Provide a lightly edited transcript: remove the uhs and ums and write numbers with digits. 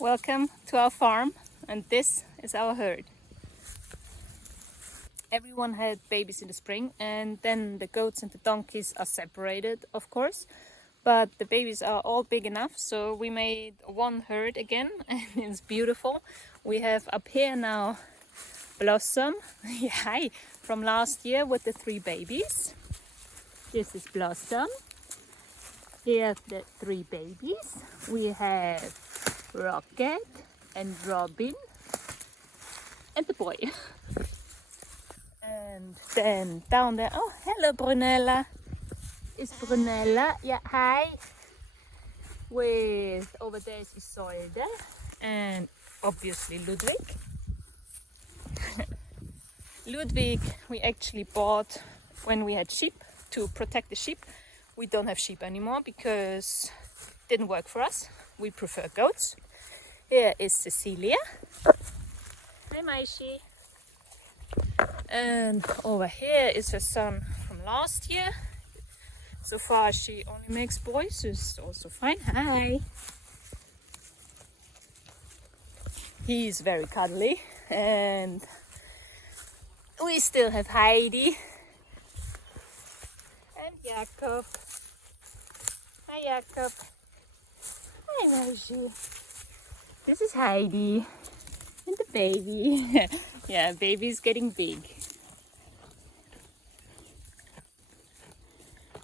Welcome to our farm, and this is our herd. Everyone had babies in the spring, and then the goats and the donkeys are separated, of course, but the babies are all big enough, so we made one herd again, and it's beautiful. We have up here now Blossom, hi, from last year with the 3 babies. This is Blossom. Here's the 3 babies. We have Rocket and Robin and the boy. And then down there, oh hello Brunella. Is Brunella, yeah, hi. With over there is Isolde and obviously Ludwig. Ludwig we actually bought when we had sheep to protect the sheep. We don't have sheep anymore because it didn't work for us. We prefer goats. Here is Cecilia. Hi Maishi. And over here is her son from last year. So far she only makes boys, so it's also fine. Hi. He's very cuddly. And we still have Heidi. And Jakob. Hi Jakob. Hi Maishi. This is Heidi. And the baby. Yeah, baby's getting big.